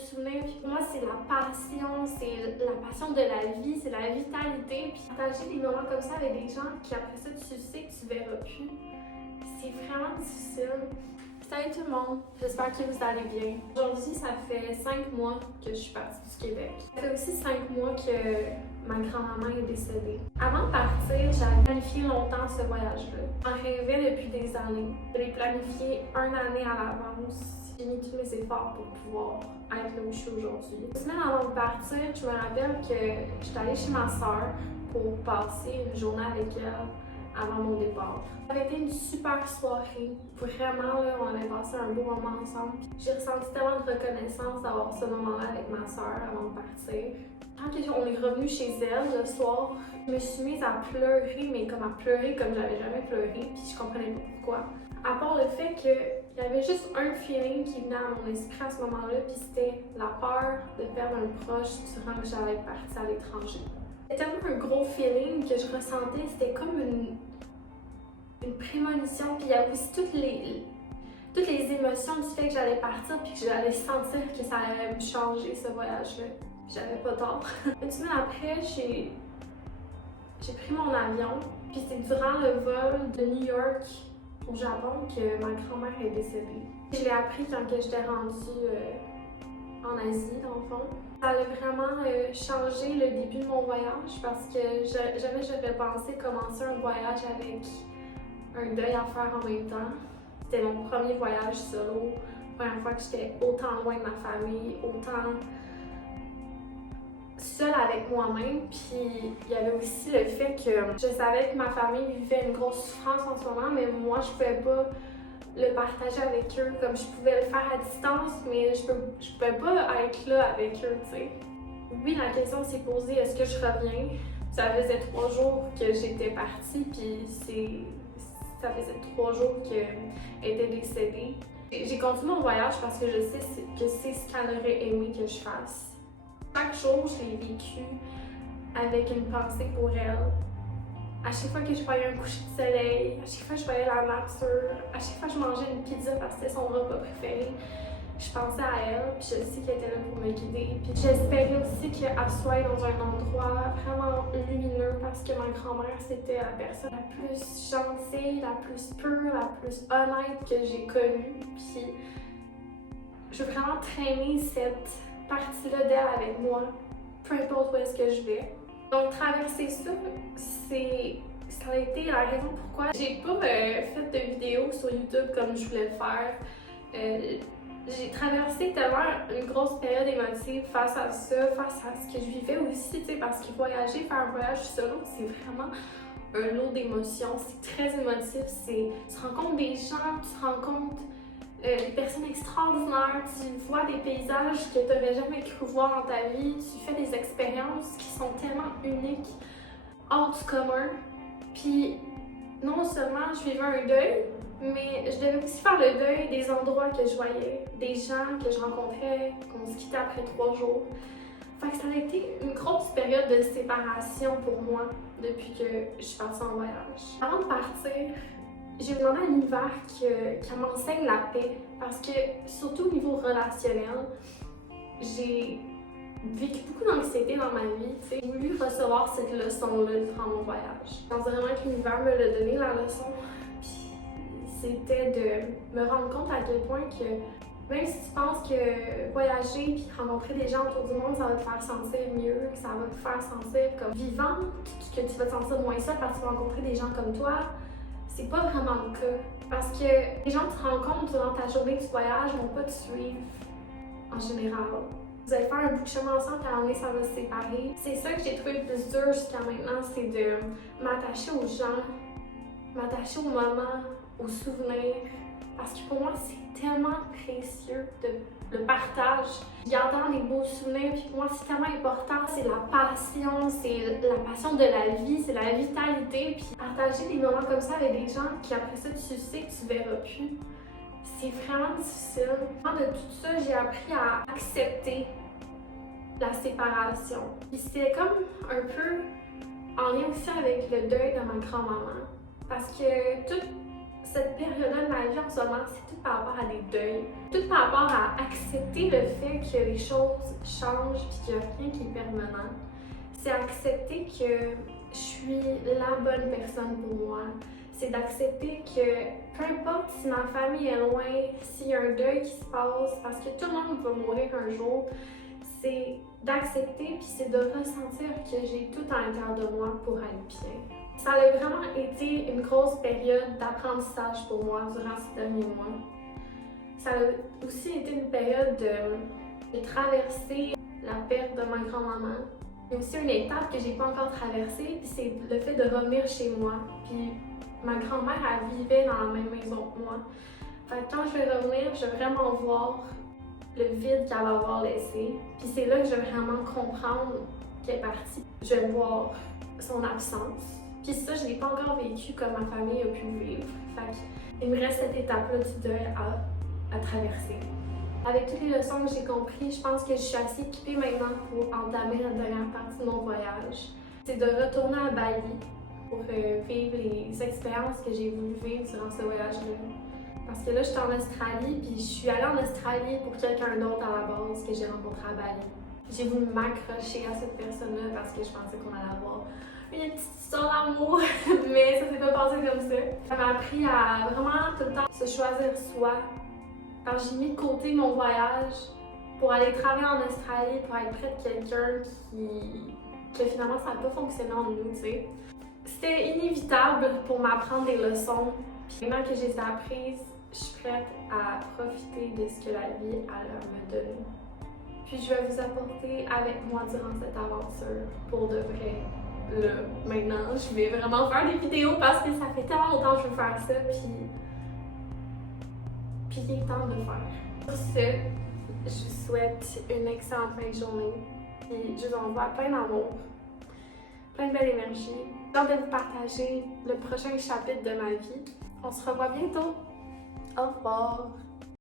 souvenirs. Puis pour moi, c'est la passion, c'est la passion de la vie, c'est la vitalité. Puis partager des moments comme ça avec des gens qui après ça, tu sais que tu verras plus, c'est vraiment difficile. Salut tout le monde, j'espère que vous allez bien. Aujourd'hui, ça fait 5 mois que je suis partie du Québec. Ça fait aussi 5 mois que ma grand-maman est décédée. Avant de partir, j'avais planifié longtemps ce voyage-là. J'en rêvais depuis des années. Je l'ai planifié 1 année à l'avance. J'ai mis tous mes efforts pour pouvoir être là où je suis aujourd'hui. 2 semaines avant de partir, je me rappelle que j'étais allée chez ma soeur pour passer une journée avec elle avant mon départ. Ça avait été une super soirée. Vraiment, là, on avait passé un beau moment ensemble. J'ai ressenti tellement de reconnaissance d'avoir ce moment-là avec ma soeur avant de partir. Quand on est revenu chez elle le soir, je me suis mise à pleurer, mais comme à pleurer comme j'avais jamais pleuré, puis je comprenais pas pourquoi. À part le fait qu'il y avait juste un feeling qui venait à mon esprit à ce moment-là, puis c'était la peur de perdre un proche durant que j'allais partir à l'étranger. C'était tellement un gros feeling que je ressentais, c'était comme une prémonition, puis il y avait aussi toutes les émotions du fait que j'allais partir, puis que j'allais sentir que ça allait me changer ce voyage-là. J'avais pas tort. Une semaine après, j'ai pris mon avion, puis c'est durant le vol de New York au Japon que ma grand-mère est décédée. Je l'ai appris quand j'étais rendue en Asie, dans le fond. Ça a vraiment changé le début de mon voyage parce que jamais j'aurais pensé commencer un voyage avec un deuil à faire en même temps. C'était mon premier voyage solo, première fois que j'étais autant loin de ma famille, autant seule avec moi-même. Puis il y avait aussi le fait que je savais que ma famille vivait une grosse souffrance en ce moment, mais moi je pouvais pas le partager avec eux comme je pouvais le faire à distance, mais je pouvais pas être là avec eux, tu sais. Oui, la question s'est posée, est-ce que je reviens? Ça faisait 3 jours que j'étais partie, puis ça faisait 3 jours qu'elle était décédée. J'ai continué mon voyage parce que je sais que c'est ce qu'elle aurait aimé que je fasse. Chaque jour, je l'ai vécu avec une pensée pour elle. À chaque fois que je voyais un coucher de soleil, à chaque fois que je voyais la nature, à chaque fois que je mangeais une pizza parce que c'était son repas préféré, je pensais à elle, puis je sais qu'elle était là pour me guider. Puis j'espérais aussi qu'elle soit dans un endroit vraiment lumineux parce que ma grand-mère, c'était la personne la plus gentille, la plus pure, la plus honnête que j'ai connue. Puis je veux vraiment traîner cette partie-là d'elle avec moi, peu importe où est-ce que je vais. Donc traverser ça, ça a été la raison pourquoi j'ai pas fait de vidéos sur YouTube comme je voulais le faire. J'ai traversé tellement une grosse période émotive face à ça, face à ce que je vivais aussi, tu sais, parce que voyager, faire un voyage solo, c'est vraiment un lot d'émotions, c'est très émotif, tu rencontres des gens, tu rencontres des personnes extraordinaires, tu vois des paysages que tu n'aurais jamais cru voir dans ta vie, tu fais des expériences qui sont tellement uniques, hors du commun. Puis non seulement je vivais un deuil, mais je devais aussi faire le deuil des endroits que je voyais, des gens que je rencontrais, qu'on se quittait après 3 jours. Fait que ça a été une grosse période de séparation pour moi depuis que je suis partie en voyage. Avant de partir, j'ai demandé à l'univers qu'elle m'enseigne la paix parce que, surtout au niveau relationnel, j'ai vécu beaucoup d'anxiété dans ma vie. J'ai voulu recevoir cette leçon-là durant mon voyage. Je pense vraiment que l'univers me l'a donné, la leçon. Puis c'était de me rendre compte à quel point que même si tu penses que voyager puis rencontrer des gens autour du monde, ça va te faire sentir mieux, que ça va te faire sentir comme vivante, que tu vas te sentir moins seule parce que tu vas rencontrer des gens comme toi, c'est pas vraiment le cas. Parce que les gens que tu rencontres durant ta journée du voyage vont pas te suivre en général. Vous allez faire un bout de chemin ensemble, puis à un moment donné, ça va se séparer. C'est ça que j'ai trouvé le plus dur jusqu'à maintenant, c'est de m'attacher aux gens, m'attacher aux moments, aux souvenirs. Parce que pour moi, c'est tellement précieux le partage. Gardant des beaux souvenirs, puis pour moi, c'est tellement important. C'est la passion, c'est la passion de la vie, c'est la vitalité. Puis partager des moments comme ça avec des gens qui après ça, tu sais que tu verras plus. C'est vraiment difficile. De tout ça, j'ai appris à accepter la séparation. Puis c'était comme un peu en lien aussi avec le deuil de ma grand-maman. Parce que tout cette période-là de ma vie en ce moment, c'est tout par rapport à des deuils, tout par rapport à accepter le fait que les choses changent et qu'il n'y a rien qui est permanent. C'est accepter que je suis la bonne personne pour moi. C'est d'accepter que peu importe si ma famille est loin, s'il y a un deuil qui se passe, parce que tout le monde va mourir un jour, c'est d'accepter puis c'est de ressentir que j'ai tout à l'intérieur de moi pour aller bien. Ça a vraiment été une grosse période d'apprentissage pour moi durant ces derniers mois. Ça a aussi été une période de traverser la perte de ma grand-maman. Il y a aussi une étape que j'ai pas encore traversée, puis c'est le fait de revenir chez moi. Puis ma grand-mère, elle vivait dans la même maison que moi. Fait que quand je vais revenir, je vais vraiment voir le vide qu'elle va avoir laissé. Puis c'est là que je vais vraiment comprendre qu'elle est partie. Je vais voir son absence. Puis ça, je l'ai pas encore vécu comme ma famille a pu le vivre. Fait qu'il me reste cette étape-là du deuil à traverser. Avec toutes les leçons que j'ai comprises, je pense que je suis assez équipée maintenant pour entamer la dernière partie de mon voyage. C'est de retourner à Bali pour vivre les expériences que j'ai voulu vivre durant ce voyage-là. Parce que là, j'étais en Australie, puis je suis allée en Australie pour quelqu'un d'autre à la base que j'ai rencontré à Bali. J'ai voulu m'accrocher à cette personne-là parce que je pensais qu'on allait avoir une petite histoire d'amour, mais ça s'est pas passé comme ça. Ça m'a appris à vraiment tout le temps se choisir soi. Quand j'ai mis de côté mon voyage pour aller travailler en Australie, pour être près de quelqu'un que finalement ça n'a pas fonctionné en nous, tu sais. C'était inévitable pour m'apprendre des leçons. Puis maintenant que je les ai apprises, je suis prête à profiter de ce que la vie a à me donner. Puis je vais vous apporter avec moi durant cette aventure pour de vrai. Là, maintenant, je vais vraiment faire des vidéos parce que ça fait tellement longtemps que je veux faire ça, puis il est temps de le faire. Sur ce, je vous souhaite une excellente fin de journée, puis je vous envoie plein d'amour, plein de belle énergie. J'ai hâte de vous partager le prochain chapitre de ma vie. On se revoit bientôt. Au revoir.